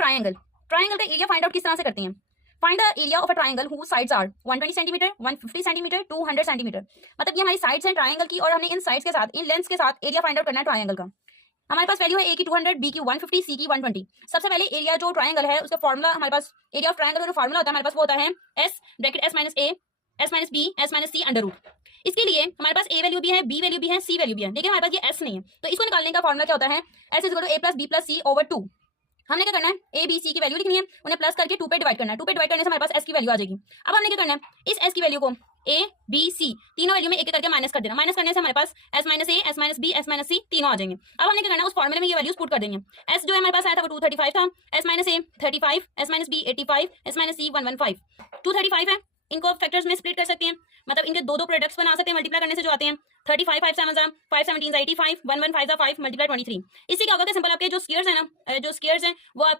Triangle. Triangle का area find out किस तरह से करते हैं? Find the area of a triangle whose sides are 120 centimetre, 150 centimetre, 200 centimetre. मतलब ये हमारी साइड्स हैं ट्राइंगल की और हमने इन साइड्स के साथ, इन लेंथ्स के साथ एरिया फाइंड आउट करना है ट्राइंगल का। हमारे पास वैल्यू है ए की 200, बी की 150, सी की 120। सबसे पहले एरिया जो ट्राइंगल है उसका फॉर्मूला हमारे पास, एरिया ऑफ ट्राइंगल का जो फॉर्मूला होता है हमारे पास वो होता है S bracket S minus A S minus B S minus C under root. इसके लिए हमारे पास ए वैल्यू भी है, बी वैल्यू भी है, सी वैल्यू भी है, लेकिन हमारे पास ये एस नहीं है। तो इसको निकालने का फॉर्मूला क्या होता है? S is equal to A plus B plus C over 2। हमने क्या करना है? ए बी सी की वैल्यू लिखनी है, उन्हें प्लस करके 2 पे डिवाइड करना है। 2 पे डिवाइड करने से हमारे पास एस की वैल्यू आ जाएगी। अब हमने क्या करना है? इस एस की वैल्यू को ए बी सी तीनों वैल्यू में एक एक करके माइनस कर देना। माइनस करने से हमारे पास S minus A S minus B S minus C तीनों आ जाएंगे। अब हमने क्या करना है? उस फॉर्मूले में ये वैल्यूज पुट कर देंगे। एस जो है हमारे पास आया था वो 235 था, S minus A 35, S minus B 85, S minus C 115। 235 है, इनको फैक्टर्स में स्प्लिट कर सकते हैं, मतलब इनके दो प्रोडक्ट्स बना सकते हैं मल्टीप्लाई करने से जो आते हैं। 35 5 7 5 17 85, 1 1 5 5 मल्टीप्लाई 23। इससे क्या होगा कि सिंपल आपके जो स्क्वायर्स है ना, जो स्क्वायर्स हैं वो आप